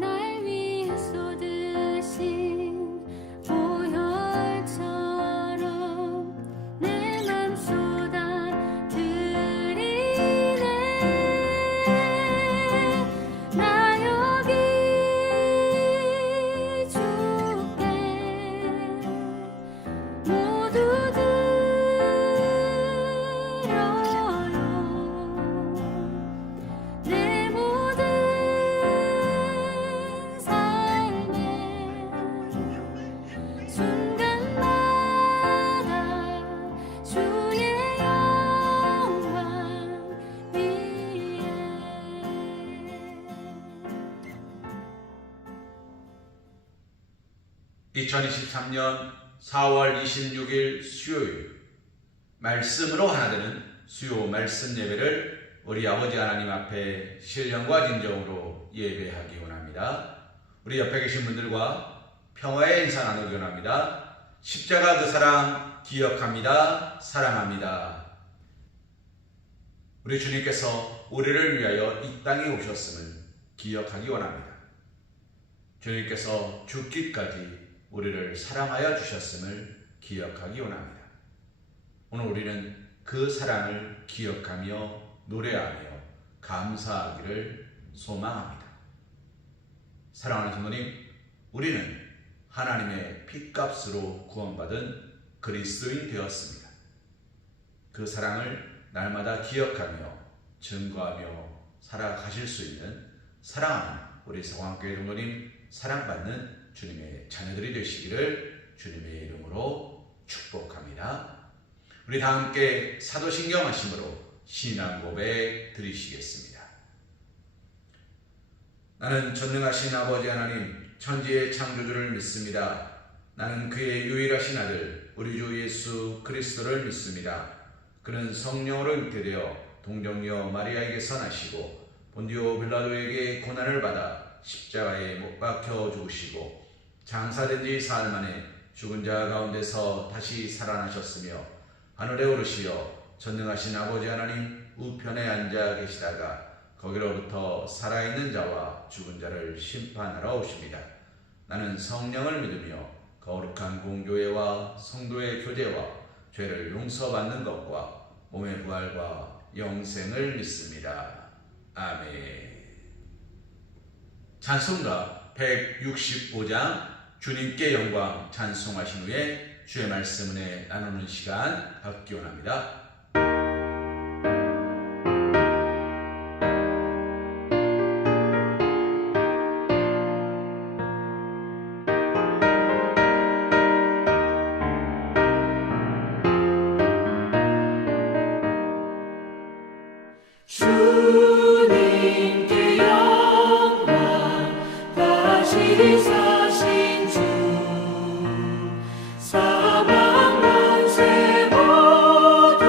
날 위해 쏟으신 보혈처럼 내 맘 쏟아드리네. 나 여기 주께 모두 드려요. 내 모든 삶의 순간마다 주의 영광 위에. 2023년 4월 26일 수요일 말씀으로 하나 되는 수요 말씀 예배를 우리 아버지 하나님 앞에 신령과 진정으로 예배하기 원합니다. 우리 옆에 계신 분들과 평화의 인사 나누기 원합니다. 십자가 그 사랑 기억합니다. 사랑합니다. 우리 주님께서 우리를 위하여 이 땅에 오셨음을 기억하기 원합니다. 주님께서 죽기까지 우리를 사랑하여 주셨음을 기억하기 원합니다. 오늘 우리는 그 사랑을 기억하며 노래하며 감사하기를 소망합니다. 사랑하는 성도님, 우리는 하나님의 핏값으로 구원받은 그리스도인 되었습니다. 그 사랑을 날마다 기억하며 증거하며 살아가실 수 있는 사랑하는 우리 성황교회 성도님, 사랑받는 주님의 자녀들이 되시기를 주님의 이름으로 축복합니다. 우리 다 함께 사도신경 하심으로 신앙 고백 드리시겠습니다. 나는 전능하신 아버지 하나님 천지의 창조주를 믿습니다. 나는 그의 유일하신 아들 우리 주 예수 그리스도를 믿습니다. 그는 성령으로 잉태되어 동정녀 마리아에게서 나시고 본디오 빌라도에게 고난을 받아 십자가에 못 박혀 죽으시고 장사된 지 사흘 만에 죽은 자 가운데서 다시 살아나셨으며 하늘에 오르시어 전능하신 아버지 하나님 우편에 앉아 계시다가 거기로부터 살아있는 자와 죽은 자를 심판하러 오십니다. 나는 성령을 믿으며 거룩한 공교회와 성도의 교제와 죄를 용서받는 것과 몸의 부활과 영생을 믿습니다. 아멘. 찬송가 165장 주님께 영광 찬송하신 후에 주의 말씀 은혜 나누는 시간 갖기 원합니다. 주님께 영광 다시 사신 주 사망 권세 모두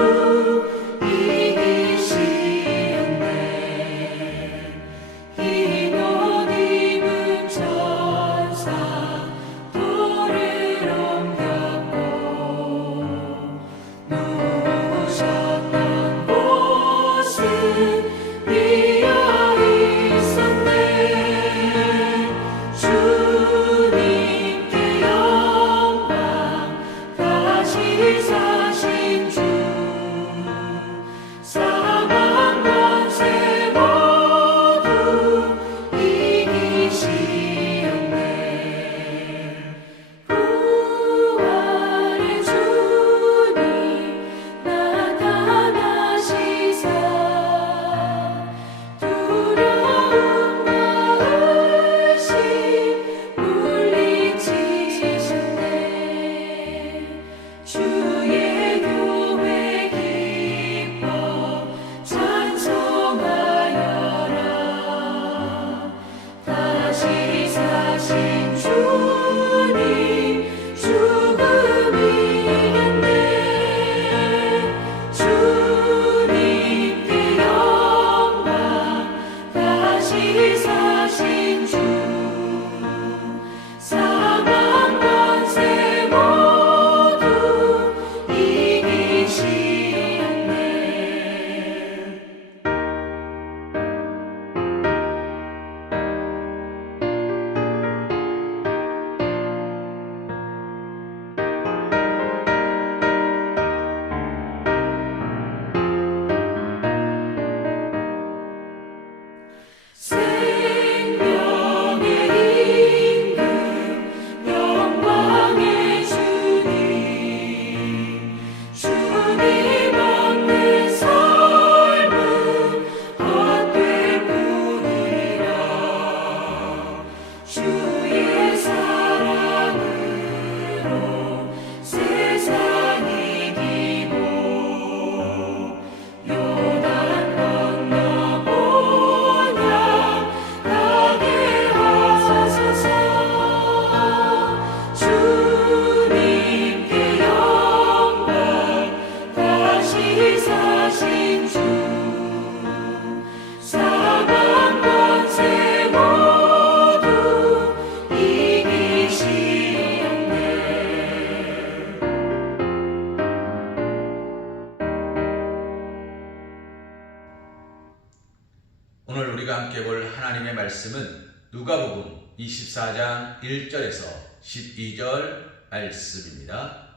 말씀은 누가복음 24장 1절에서 12절 말씀입니다.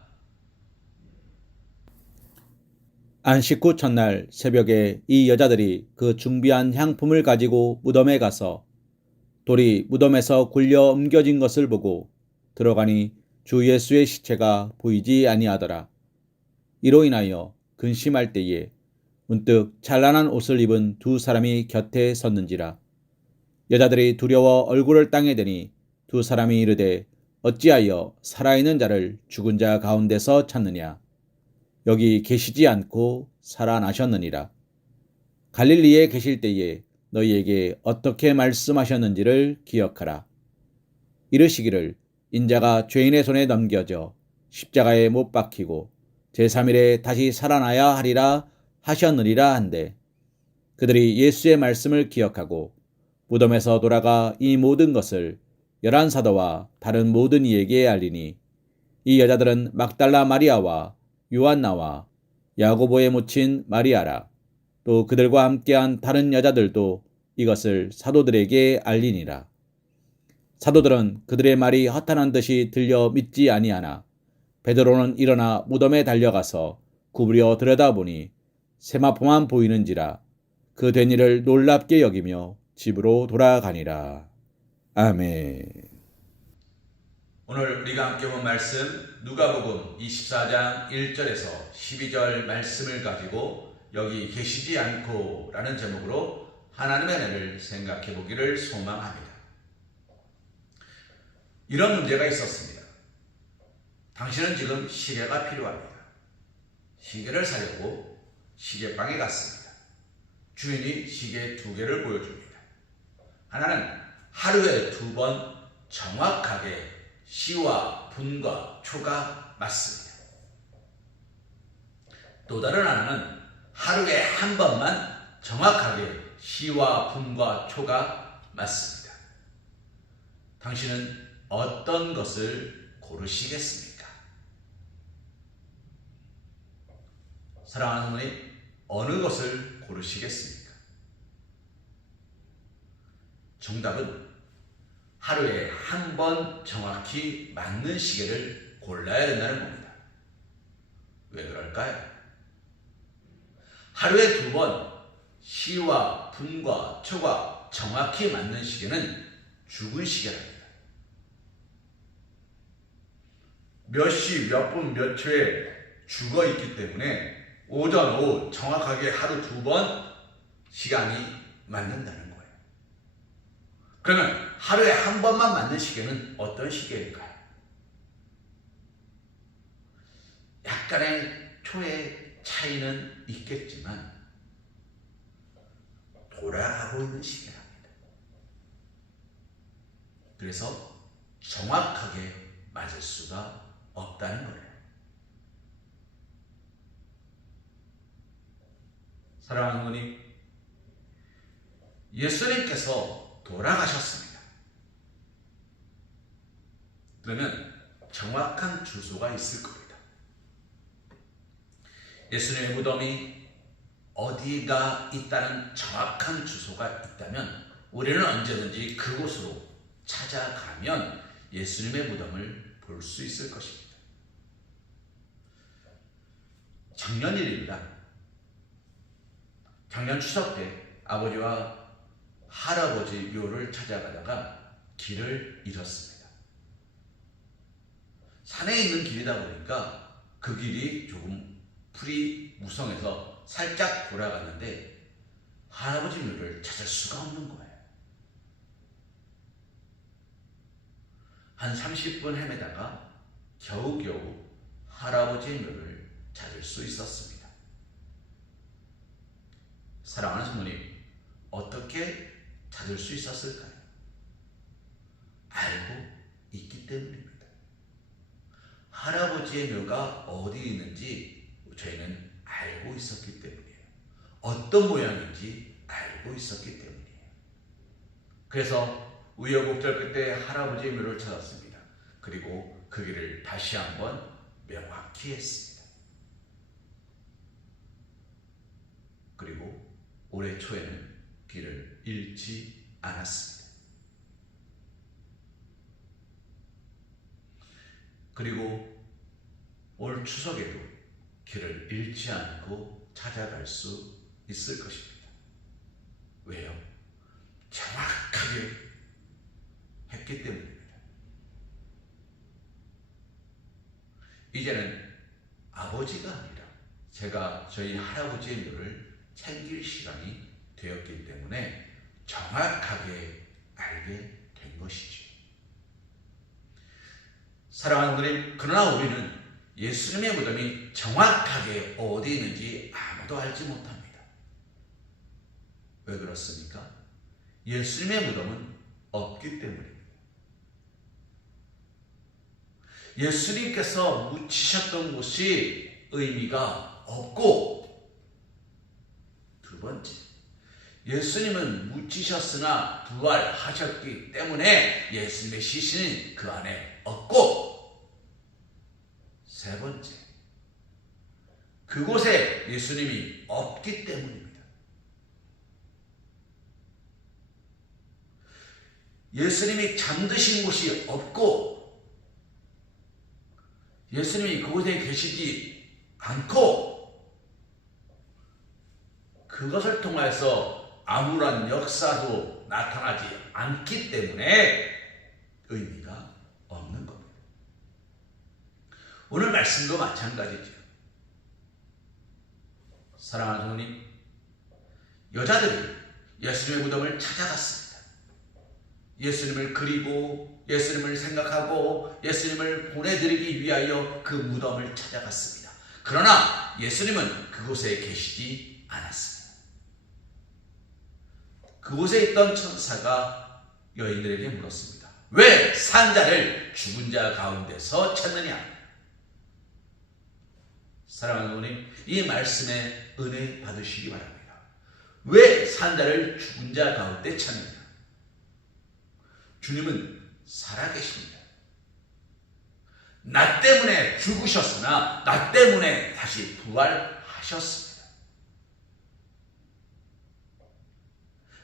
안식 후 첫날 새벽에 이 여자들이 그 준비한 향품을 가지고 무덤에 가서 돌이 무덤에서 굴려 옮겨진 것을 보고 들어가니 주 예수의 시체가 보이지 아니하더라. 이로 인하여 근심할 때에 문득 찬란한 옷을 입은 두 사람이 곁에 섰는지라. 여자들이 두려워 얼굴을 땅에 대니 두 사람이 이르되 어찌하여 살아있는 자를 죽은 자 가운데서 찾느냐. 여기 계시지 않고 살아나셨느니라. 갈릴리에 계실 때에 너희에게 어떻게 말씀하셨는지를 기억하라. 이르시기를 인자가 죄인의 손에 넘겨져 십자가에 못 박히고 제3일에 다시 살아나야 하리라 하셨느니라 한데, 그들이 예수의 말씀을 기억하고 무덤에서 돌아가 이 모든 것을 열한 사도와 다른 모든 이에게 알리니, 이 여자들은 막달라 마리아와 요한나와 야고보의 모친 마리아라. 또 그들과 함께한 다른 여자들도 이것을 사도들에게 알리니라. 사도들은 그들의 말이 허탄한 듯이 들려 믿지 아니하나 베드로는 일어나 무덤에 달려가서 구부려 들여다보니 세마포만 보이는지라. 그 된 일을 놀랍게 여기며 집으로 돌아가니라. 아멘. 오늘 우리가 함께 본 말씀 누가복음 24장 1절에서 12절 말씀을 가지고 여기 계시지 않고 라는 제목으로 하나님의 은혜를 생각해 보기를 소망합니다. 이런 문제가 있었습니다. 당신은 지금 시계가 필요합니다. 시계를 사려고 시계방에 갔습니다. 주인이 시계 2개를 보여줍니다. 하나는 하루에 2번 정확하게 시와 분과 초가 맞습니다. 또 다른 하나는 하루에 한 번만 정확하게 시와 분과 초가 맞습니다. 당신은 어떤 것을 고르시겠습니까? 사랑하는 어머니, 어느 것을 고르시겠습니까? 정답은 하루에 한 번 정확히 맞는 시계를 골라야 된다는 겁니다. 왜 그럴까요? 하루에 2번 시와 분과 초가 정확히 맞는 시계는 죽은 시계랍니다. 몇 시, 몇 분, 몇 초에 죽어 있기 때문에 오전, 오후 정확하게 하루 2번 시간이 맞는다는 거예요. 그러면 하루에 한 번만 맞는 시계는 어떤 시계일까요? 약간의 초의 차이는 있겠지만 돌아가고 있는 시계랍니다. 그래서 정확하게 맞을 수가 없다는 거예요. 사랑하는 어머니, 예수님께서 돌아가셨습니다. 그러면 정확한 주소가 있을 겁니다. 예수님의 무덤이 어디가 있다는 정확한 주소가 있다면 우리는 언제든지 그곳으로 찾아가면 예수님의 무덤을 볼 수 있을 것입니다. 작년 일입니다. 작년 추석 때 아버지와 할아버지 묘를 찾아가다가 길을 잃었습니다. 산에 있는 길이다 보니까 그 길이 조금 풀이 무성해서 살짝 돌아갔는데 할아버지 묘를 찾을 수가 없는 거예요. 한 30분 헤매다가 겨우겨우 할아버지의 묘를 찾을 수 있었습니다. 사랑하는 성도님, 어떻게 찾을 수 있었을까요? 알고 있기 때문입니다. 할아버지의 묘가 어디 있는지 저희는 알고 있었기 때문이에요. 어떤 모양인지 알고 있었기 때문이에요. 그래서 우여곡절 끝에 할아버지의 묘를 찾았습니다. 그리고 그 길을 다시 한번 명확히 했습니다. 그리고 올해 초에는 길을 잃지 않았습니다. 그리고 올 추석에도 길을 잃지 않고 찾아갈 수 있을 것입니다. 왜요? 정확하게 했기 때문입니다. 이제는 아버지가 아니라 제가 저희 할아버지의 묘를 챙길 시간이 되었기 때문에 정확하게 알게 된 것이죠. 사랑하는 분들, 그러나 우리는 예수님의 무덤이 정확하게 어디 있는지 아무도 알지 못합니다. 왜 그렇습니까? 예수님의 무덤은 없기 때문입니다. 예수님께서 묻히셨던 곳이 의미가 없고, 두 번째, 예수님은 묻히셨으나 부활하셨기 때문에 예수님의 시신은 그 안에 없고, 세 번째, 그곳에 예수님이 없기 때문입니다. 예수님이 잠드신 곳이 없고, 예수님이 그곳에 계시지 않고, 그것을 통해서 아무런 역사도 나타나지 않기 때문에 의미가 없는 겁니다. 오늘 말씀도 마찬가지죠. 사랑하는 성도님, 여자들이 예수님의 무덤을 찾아갔습니다. 예수님을 그리고 예수님을 생각하고 예수님을 보내드리기 위하여 그 무덤을 찾아갔습니다. 그러나 예수님은 그곳에 계시지 않았습니다. 그곳에 있던 천사가 여인들에게 물었습니다. 왜 산자를 죽은 자 가운데서 찾느냐? 사랑하는 어머님, 이 말씀에 은혜 받으시기 바랍니다. 왜 산자를 죽은 자 가운데 찾느냐? 주님은 살아계십니다. 나 때문에 죽으셨으나 나 때문에 다시 부활하셨습니다.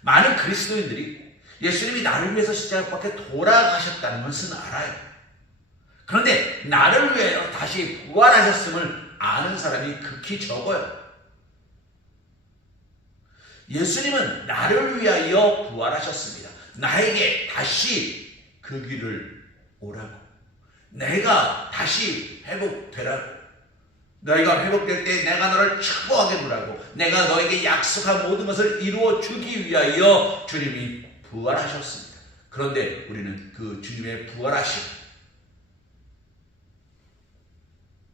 많은 그리스도인들이 예수님이 나를 위해서 십자가밖에 돌아가셨다는 것은 알아요. 그런데 나를 위해 다시 부활하셨음을 아는 사람이 극히 적어요. 예수님은 나를 위하여 부활하셨습니다. 나에게 다시 그 길을 오라고, 내가 다시 회복되라고, 너희가 회복될 때 내가 너를 축복하게 누라고, 내가 너에게 약속한 모든 것을 이루어 주기 위하여 주님이 부활하셨습니다. 그런데 우리는 그 주님의 부활하심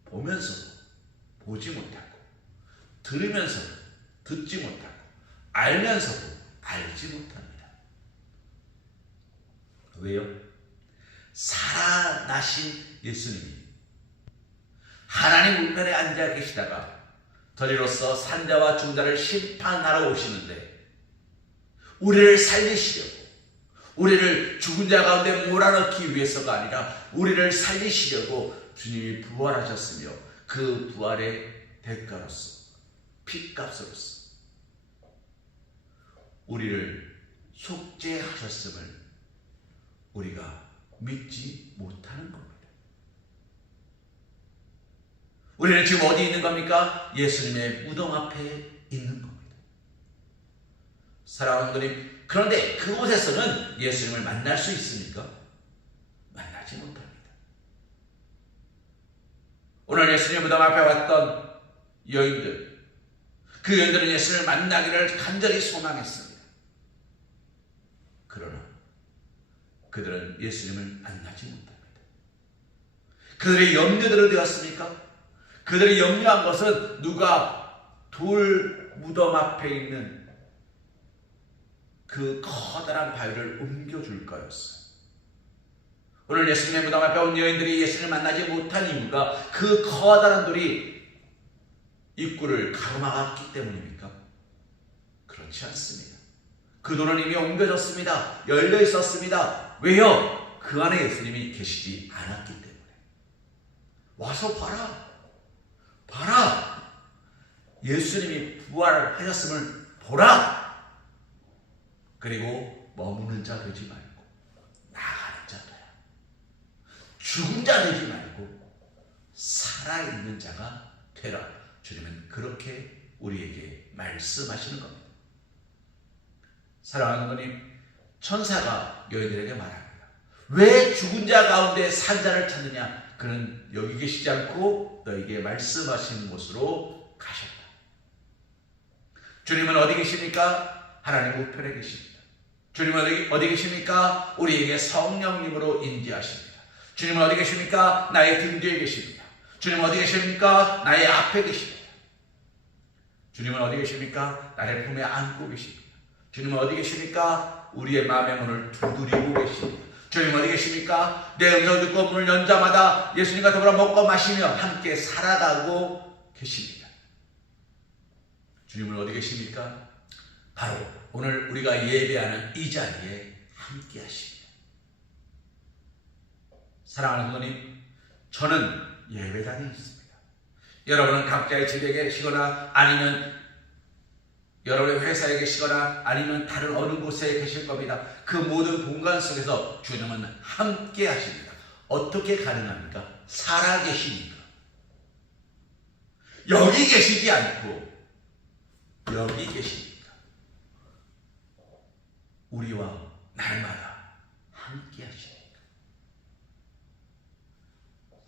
보면서도 보지 못하고, 들으면서도 듣지 못하고, 알면서도 알지 못합니다. 왜요? 살아나신 예수님이 하나님 우편에 앉아 계시다가 저리로서 산자와 중자를 심판하러 오시는데, 우리를 살리시려고, 우리를 죽은 자 가운데 몰아넣기 위해서가 아니라 우리를 살리시려고 주님이 부활하셨으며, 그 부활의 대가로서, 핏값으로서 우리를 속죄하셨음을 우리가 믿지 못하는 겁니다. 우리는 지금 어디 있는 겁니까? 예수님의 무덤 앞에 있는 겁니다. 사랑하는 분들이, 그런데 그곳에서는 예수님을 만날 수 있습니까? 만나지 못합니다. 오늘 예수님 무덤 앞에 왔던 여인들, 그 여인들은 예수님을 만나기를 간절히 소망했습니다. 그러나 그들은 예수님을 만나지 못합니다. 그들의 염려대로 되었습니까? 그들이 염려한 것은 누가 돌 무덤 앞에 있는 그 커다란 바위를 옮겨줄 거였어요. 오늘 예수님의 무덤 앞에 온 여인들이 예수님을 만나지 못한 이유가 그 커다란 돌이 입구를 가로막았기 때문입니까? 그렇지 않습니다. 그 돌은 이미 옮겨졌습니다. 열려 있었습니다. 왜요? 그 안에 예수님이 계시지 않았기 때문에. 와서 봐라. 봐라. 예수님이 부활하셨음을 보라. 그리고 머무는 자 되지 말고 나가는 자 되라. 죽은 자 되지 말고 살아있는 자가 되라. 주님은 그렇게 우리에게 말씀하시는 겁니다. 사랑하는 하나님, 천사가 여인들에게 말합니다. 왜 죽은 자 가운데 산 자를 찾느냐? 그는 여기 계시지 않고 너에게 말씀하신 곳으로 가셨다. 주님은 어디 계십니까? 하나님 우편에 계십니다. 주님은 어디 계십니까? 우리에게 성령님으로 인도하십니다. 주님은 어디 계십니까? 나의 등 뒤에 계십니다. 주님은 어디 계십니까? 나의 앞에 계십니다. 주님은 어디 계십니까? 나의 품에 안고 계십니다. 주님은 어디 계십니까? 우리의 마음의 문을 두드리고 계십니다. 주님은 어디 계십니까? 내 음성 듣고 문을 연 자마다 예수님과 더불어 먹고 마시며 함께 살아가고 계십니다. 주님은 어디 계십니까? 바로 오늘 우리가 예배하는 이 자리에 함께 하십니다. 사랑하는 성도님, 저는 예배당에 있습니다. 여러분은 각자의 집에 계시거나 아니면 여러분의 회사에 계시거나 아니면 다른 어느 곳에 계실 겁니다. 그 모든 공간 속에서 주님은 함께 하십니다. 어떻게 가능합니까? 살아계시니까. 여기 계시지 않고 여기 계시니까. 우리와 날마다 함께 하시니까.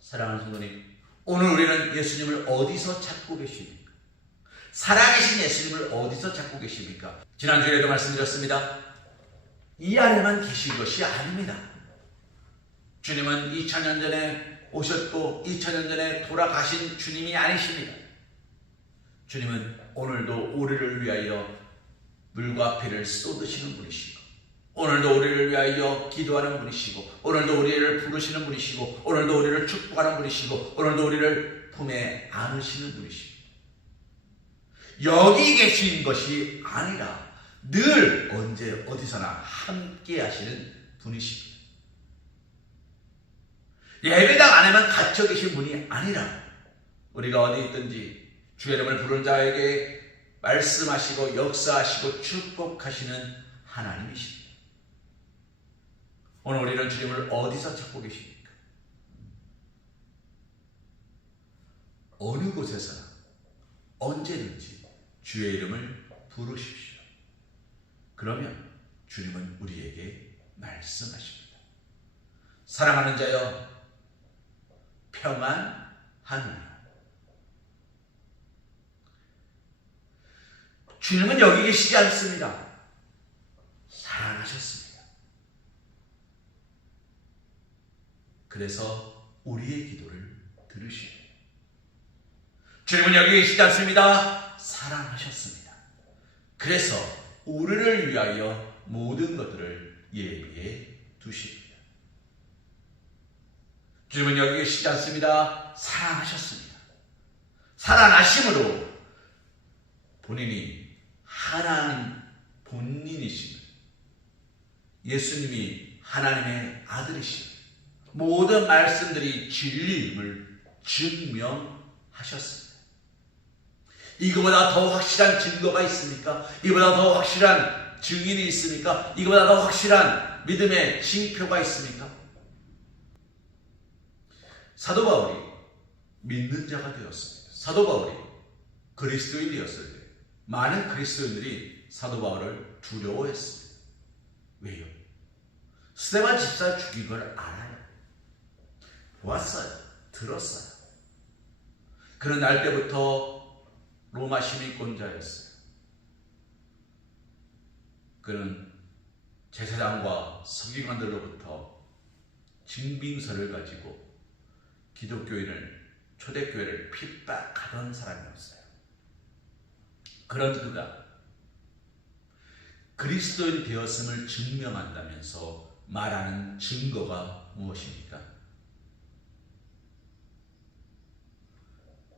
사랑하는 성도님, 오늘 우리는 예수님을 어디서 찾고 계십니까? 살아계신 예수님을 어디서 찾고 계십니까? 지난주에도 말씀드렸습니다. 이 안에만 계신 것이 아닙니다. 주님은 2000년 전에 오셨고 2000년 전에 돌아가신 주님이 아니십니다. 주님은 오늘도 우리를 위하여 물과 피를 쏟으시는 분이시고, 오늘도 우리를 위하여 기도하는 분이시고, 오늘도 우리를 부르시는 분이시고, 오늘도 우리를 축복하는 분이시고, 오늘도 우리를 품에 안으시는 분이시고, 여기 계신 것이 아니라 늘 언제 어디서나 함께 하시는 분이십니다. 예배당 안에만 갇혀 계신 분이 아니라 우리가 어디 있든지 주의 이름을 부르는 자에게 말씀하시고 역사하시고 축복하시는 하나님이십니다. 오늘 우리는 주님을 어디서 찾고 계십니까? 어느 곳에서나 언제든지 주의 이름을 부르십시오. 그러면 주님은 우리에게 말씀하십니다. 사랑하는 자여, 평안하느냐. 주님은 여기 계시지 않습니다. 살아나셨습니다. 그래서 우리의 기도를 들으십니다. 주님은 여기 계시지 않습니다. 살아나셨습니다. 그래서 우리를 위하여 모든 것들을 예비해 두십니다. 주님은 여기 계시지 않습니다. 살아나셨습니다. 살아나심으로 본인이 하나님 본인이십니다. 예수님이 하나님의 아들이십니다. 모든 말씀들이 진리임을 증명하셨습니다. 이거보다 더 확실한 증거가 있습니까? 이거보다 더 확실한 증인이 있습니까? 이거보다 더 확실한 믿음의 징표가 있습니까? 사도 바울이 믿는 자가 되었습니다. 사도 바울이 그리스도인이었을 때 많은 그리스도인들이 사도 바울을 두려워했습니다. 왜요? 스데반 집사 죽인 걸 알아요. 보았어요. 들었어요. 그는 날 때부터 로마 시민권자였어요. 그는 제사장과 서기관들로부터 증빙서를 가지고 초대교회를 핍박하던 사람이었어요. 그런 그가 그리스도인 되었음을 증명한다면서 말하는 증거가 무엇입니까?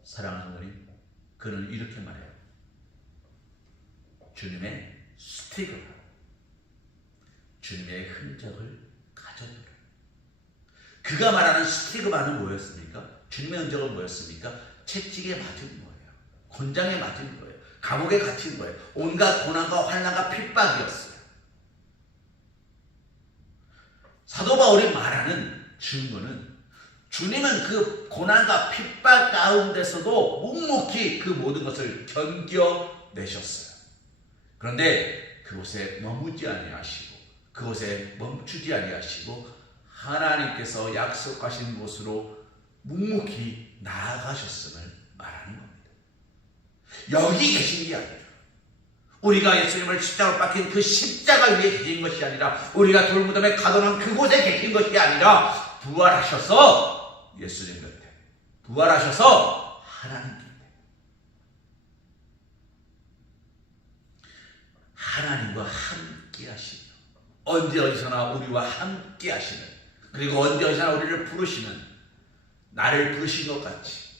사랑하는 어머님, 그는 이렇게 말해요. 주님의 스티그마, 주님의 흔적을 가져두라. 그가 말하는 스티그마는 뭐였습니까? 주님의 흔적은 뭐였습니까? 채찍에 맞은 거예요. 곤장에 맞은 거예요. 감옥에 갇힌 거예요. 온갖 고난과 환난과 핍박이었어요. 사도 바울이 말하는 증거는 주님은 그 고난과 핍박 가운데서도 묵묵히 그 모든 것을 견뎌내셨어요. 그런데 그곳에 머무지 아니하시고 그곳에 멈추지 아니하시고 하나님께서 약속하신 곳으로 묵묵히 나아가셨음을 말하는 겁니다. 여기 계신 게 아니라 우리가 예수님을 십자가로 박힌 그 십자가 위에 계신 것이 아니라 우리가 돌무덤에 가둬놓은 그곳에 계신 것이 아니라 부활하셔서 예수님 곁에 부활하셔서 하나님 곁에 하나님과 함께 하시는 언제 어디서나 우리와 함께 하시는 그리고 언제 어디서나 우리를 부르시는 나를 부르신 것 같이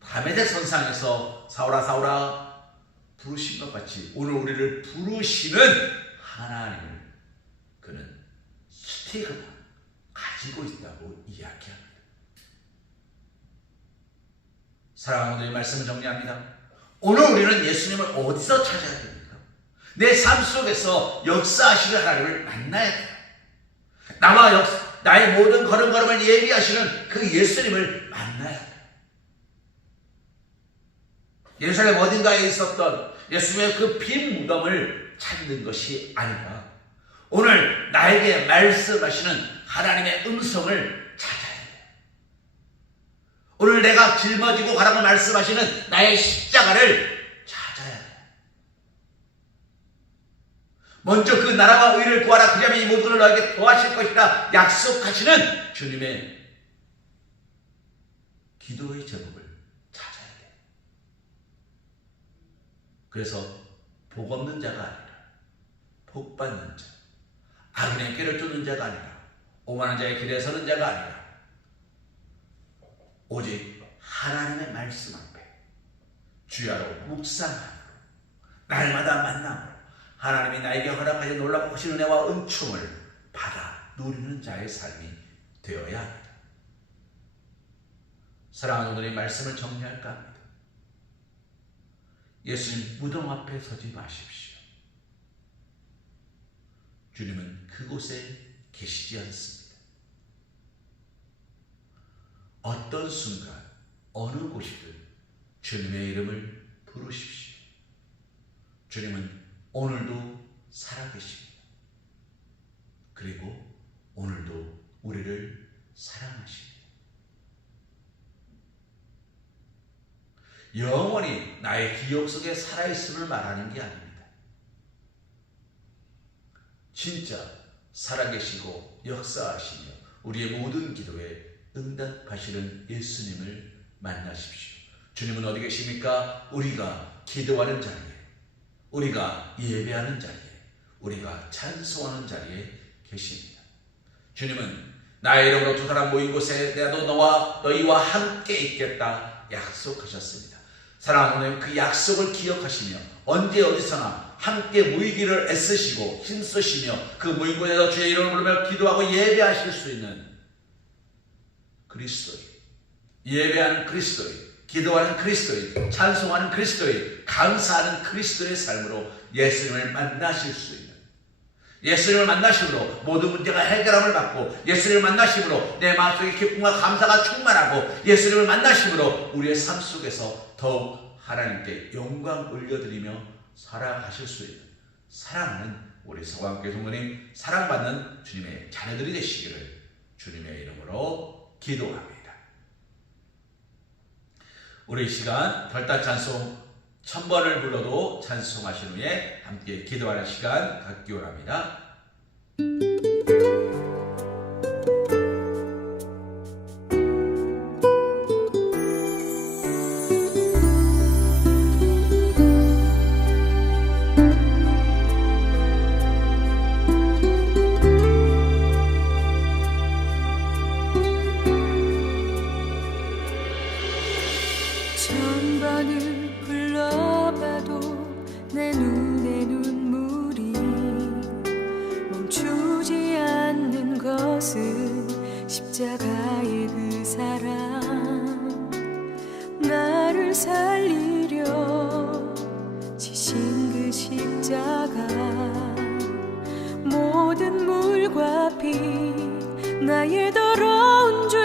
다메섹 선상에서 사울아 사울아 부르신 것 같이 오늘 우리를 부르시는 하나님을 그는 스테이크가 가지고 있다고 이야기합니다. 사랑하는 분들, 이 말씀을 정리합니다. 오늘 우리는 예수님을 어디서 찾아야 됩니까? 내 삶 속에서 역사하시는 하나님을 만나야 돼요. 나의 모든 걸음걸음을 예비하시는 그 예수님을 만나야 돼요. 예루살렘 어딘가에 있었던 예수님의 그 빈 무덤을 찾는 것이 아니라 오늘 나에게 말씀하시는 하나님의 음성을 찾아야 돼요. 오늘 내가 짊어지고 가라고 말씀하시는 나의 십자가를 찾아야 돼요. 먼저 그 나라와 의를 구하라 그리하면 이 모든 것을 너에게 더하실 것이라 약속하시는 주님의 기도의 제목을 찾아야 돼요. 그래서 복 없는 자가 아니라 복 받는 자, 악인의 꾀를 쫓는 자가 아니라 오만한 자의 길에 서는 자가 아니라 오직 하나님의 말씀 앞에 주야로 묵상함으로 날마다 만남으로 하나님이 나에게 허락하신 놀랍고 크신 은혜와 은총을 받아 누리는 자의 삶이 되어야 합니다. 사랑하는 오늘의 말씀을 정리할까 합니다. 예수님 무덤 앞에 서지 마십시오. 주님은 그곳에 계시지 않습니다. 어떤 순간 어느 곳이든 주님의 이름을 부르십시오. 주님은 오늘도 살아계십니다. 그리고 오늘도 우리를 사랑하십니다. 영원히 나의 기억 속에 살아있음을 말하는 게 아닙니다. 진짜 살아계시고 역사하시며 우리의 모든 기도에 응답하시는 예수님을 만나십시오. 주님은 어디 계십니까? 우리가 기도하는 자리에, 우리가 예배하는 자리에, 우리가 찬송하는 자리에 계십니다. 주님은 나의 이름으로 두 사람 모인 곳에 내가도 너희와 함께 있겠다 약속하셨습니다. 사랑하는 하나님, 그 약속을 기억하시며 언제 어디서나 함께 모이기를 애쓰시고 힘쓰시며 그 모인 곳에서 주의 이름을 부르며 기도하고 예배하실 수 있는 그리스도인, 예배하는 그리스도인, 기도하는 그리스도인, 찬송하는 그리스도인, 감사하는 그리스도의 삶으로 예수님을 만나실 수 있는, 예수님을 만나심으로 모든 문제가 해결함을 받고 예수님을 만나심으로 내 마음속에 기쁨과 감사가 충만하고 예수님을 만나심으로 우리의 삶 속에서 더욱 하나님께 영광 올려드리며 살아가실 수 있는 사랑하는 우리 서광교회 성도님, 사랑받는 주님의 자녀들이 되시기를 주님의 이름으로 기도합니다. 우리 이 시간 별단 찬송 1000번을 불러도 찬송하신 후에 함께 기도하는 시간 갖기 원합니다. 천번을 불러봐도 내 눈에 눈물이 멈추지 않는 것은 십자가의 그 사랑, 나를 살리려 지신 그 십자가, 모든 물과 피 나의 더러운 죄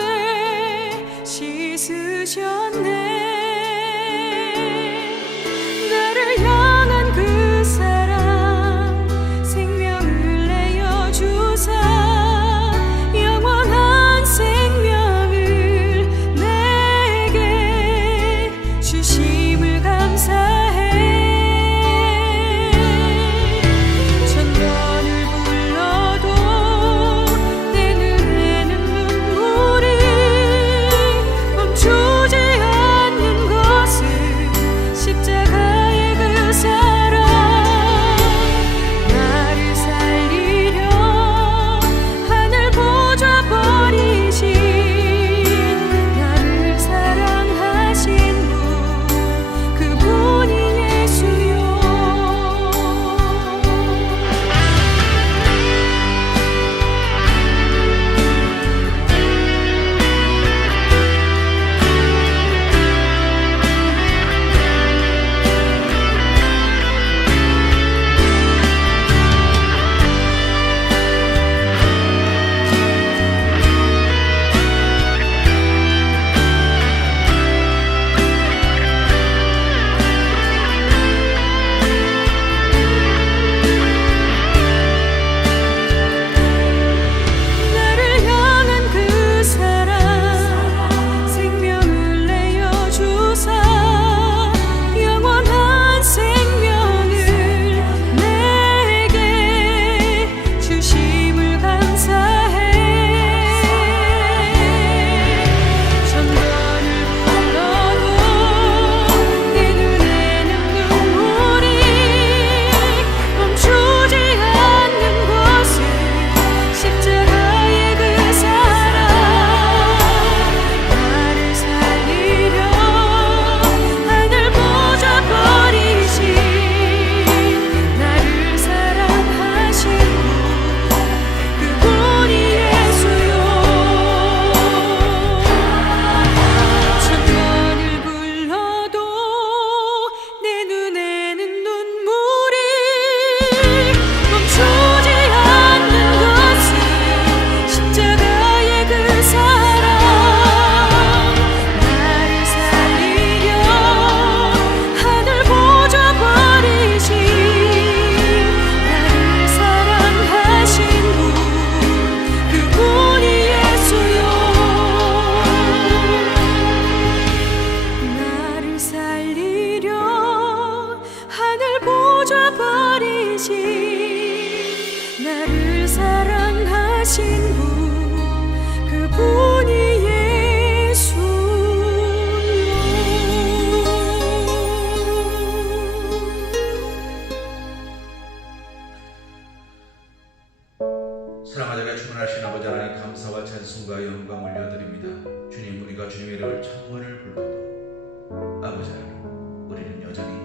아버지 하나님 감사와 찬송과 영광 올려드립니다. 주님, 우리가 주님의 이름을 천번을 불러도 아버지 하나님 우리는 여전히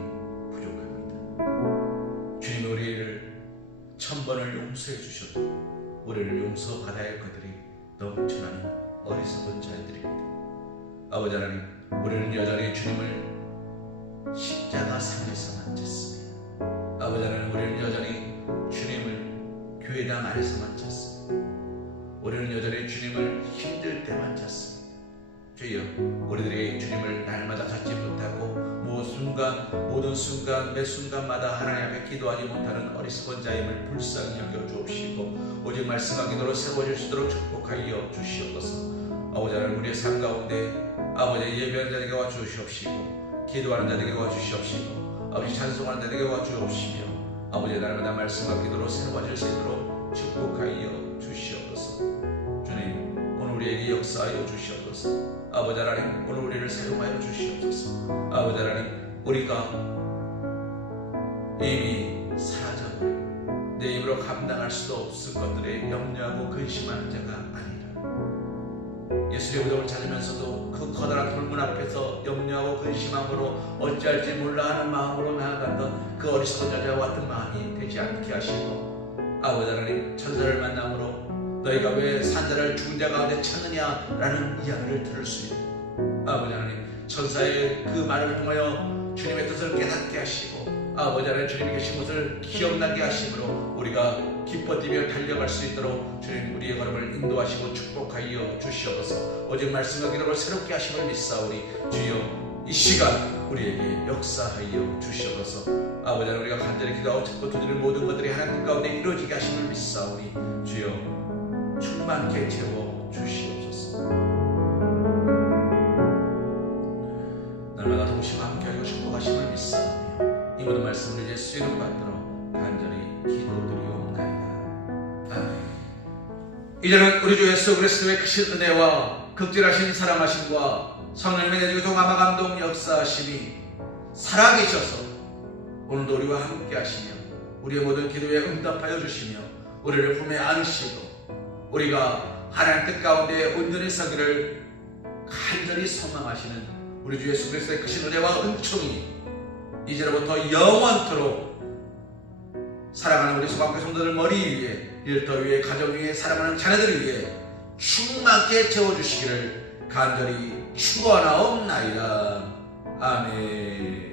부족합니다. 주님, 우리를 천번을 용서해 주셔도 우리를 용서받아야 할 것들이 넘쳐나는 어리석은 자들입니다. 아버지 하나님, 우리는 여전히 주님을 십자가 상에서만 찾습니다. 아버지 하나님, 우리는 여전히 주님을 교회당 안에서만 찾습니다. 우리는 여전히 주님을 힘들 때만 찾습니다. 주여, 우리들이 주님을 날마다 찾지 못하고 모든 순간 매 순간마다 하나님 앞에 기도하지 못하는 어리석은 자임을 불쌍히 여겨 주옵시고 오직 말씀과 기도로 세워질 수 있도록 축복하여 주시옵소서. 아버지 하나님, 우리의 삶 가운데 아버지 예배하는 자에게 와주시옵시고 기도하는 자에게 와주시옵시고 아버지 찬송하는 자에게 와주옵시며 아버지 날마다 말씀과 기도로 새로워질 수 있도록 축복하여 주시옵소서. 주님, 오늘 우리에게 역사하여 주시옵소서. 아버지 하나님, 오늘 우리를 사용하여 주시옵소서. 아버지 하나님, 우리가 이미 사라져버린 내 힘으로 감당할 수도 없을 것들에 염려하고 근심하는 자가 아니라 예수의 무덤을 찾으면서도 그 커다란 돌문 앞에서 염려하고 근심함으로 어찌할지 몰라 하는 마음으로 나아갔던 그 어리석은 여자와 같은 마음이 되지 않게 하시고 아버지 하나님, 천사를 만남으로 너희가 왜 산자를 죽은 자 가운데 찾느냐라는 이야기를 들을 수 있는 아버지 하나님, 천사의 그 말을 통하여 주님의 뜻을 깨닫게 하시고 아버지 하나님, 주님이 계신 것을 기억나게 하심으로 우리가 기뻐 뛰며 달려갈 수 있도록 주님 우리의 걸음을 인도하시고 축복하여 주시옵소서. 오직 말씀과 기도를 새롭게 하심을 믿사오니 주여 이 시간 우리에게 역사하여 주시옵소서. 아버지 하나님, 우리가 간절히 기도하고 찾고 두드리는 모든 것들이 하나님 가운데 이루어지게 하심을 믿사오니 주여 충만케 채워 주시옵소서. 날마다 동시와 함께하여 축복하심을 믿사오니 이 모든 말씀을 예수 이름 받들어 간절히 기도드리옵나이다. 아멘. 이제는 우리 주 예수 그리스도의 크신 은혜와 극진하신 사랑하심과 성령님의 내주고 동아마 감동 역사하심이 살아계셔서 오늘도 우리와 함께 하시며 우리의 모든 기도에 응답하여 주시며 우리를 품에 안으시고 우리가 하나님 뜻 가운데 온전히 서기를 간절히 소망하시는 우리 주 예수 그리스도의 크신 은혜와 은총이 이제로부터 영원토록 사랑하는 우리 소방교 성도들 머리 위에, 일터 위에, 가정 위에, 사랑하는 자녀들 위에 충만케 채워주시기를 간절히 축원하옵나이다. 아멘.